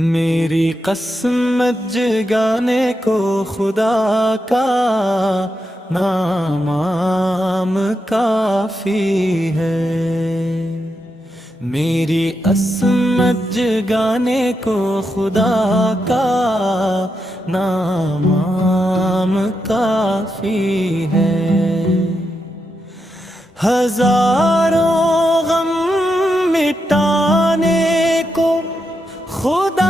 میری قسمت جگانے کو خدا کا نام کافی ہے۔ میری عصمت جگانے کو خدا کا نام کافی ہے۔ ہزاروں غم مٹانے کو خدا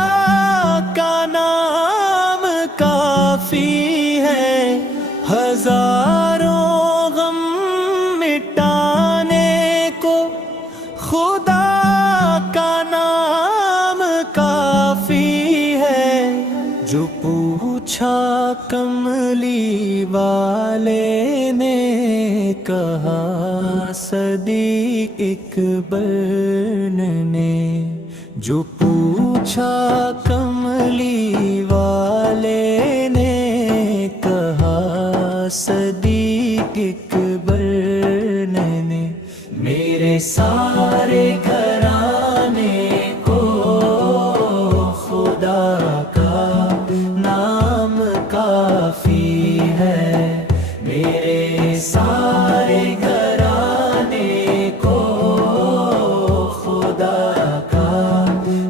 کا نام کافی ہے۔ ہزاروں غم مٹانے کو خدا کا نام کافی ہے۔ جو پوچھا کملی والے نے کہا صدیق اکبر نے، جو پوچھا کملی والے نے کہا صدیق اکبر نے، میرے سارے گھرانے کو خدا کا نام کافی ہے۔ میرے سارے گھرانے کو خدا کا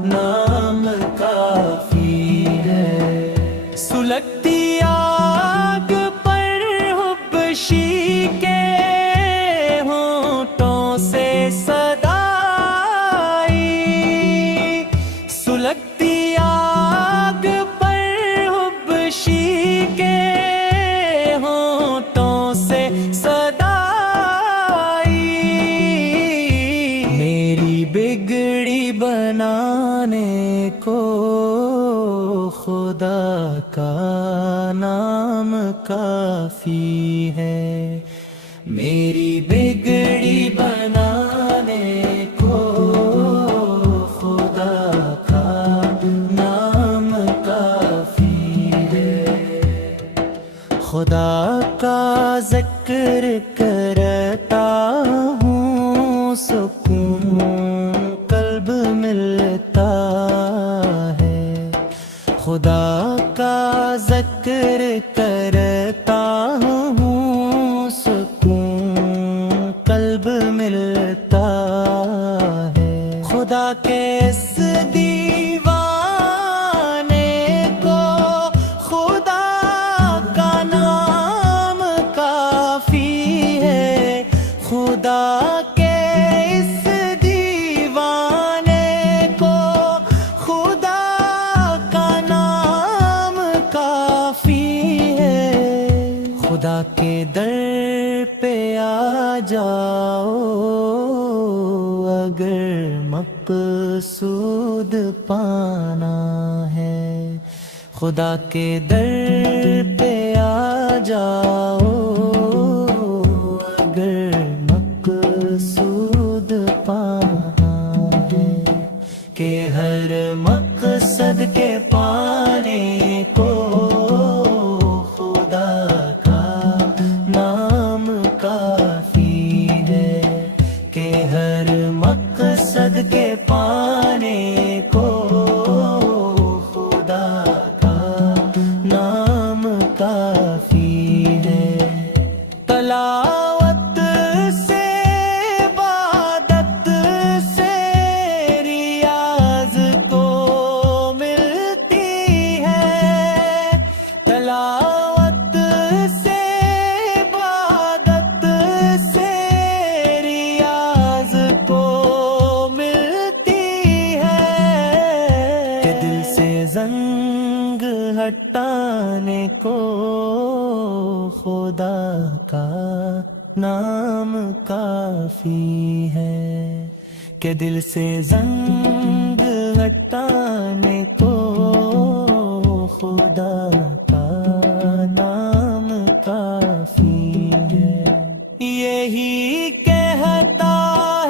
نام کافی ہے۔ سلگتی آگ پر حبشی کے ہونٹوں سے صدا آئی، سلگتی آگ پر حبشی کے ہونٹوں سے صدا آئی۔ میری بگڑی بنانے کو خدا کا نام کافی ہے۔ میری بگڑی بنانے کو خدا کا نام کافی ہے۔ خدا کا ذکر کرتا ہوں سکون قلب ملتا ہے۔ خدا کا ذکر کرتا ہوں سکون قلب ملتا ہے۔ خدا کے اس دیوانے کو خدا کا نام کافی ہے۔ خدا کے اس دیوانے کو خدا کا نام کافی ہے۔ خدا کے در پہ آ جاؤ اگر مقصود پانا ہے۔ خدا کے در پہ آ جاؤ اگر مقصود پانا ہے، کہ ہر مقصد کے پانے کو خدا کا نام کافی ہے، کہ ہر مقصد کے پانے کو خدا کا نام کافی ہے۔ تلاوت سے عبادت سے ریاض کو ملتی ہے۔ تلاوت سے عبادت سے ریاض کو ملتی ہے، کہ دل سے زنگ ہٹانے کو خدا کا نام کافی ہے، کہ دل سے زنگ ہٹانے کو خدا کا نام کافی ہے۔ یہی کہتا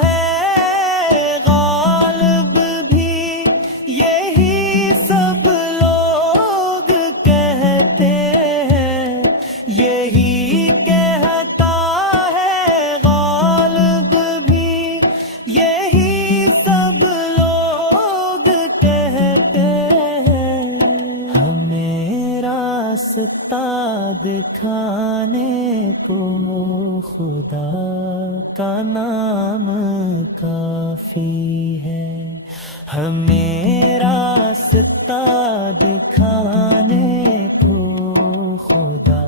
ہے غالب بھی، یہی سب لوگ کہتے ہیں، یہی کہتا ہے غالب بھی، یہی سب لوگ کہتے راستہ دکھانے کو خدا کا نام کافی ہے، ہمیں راستہ دکھانے کو خدا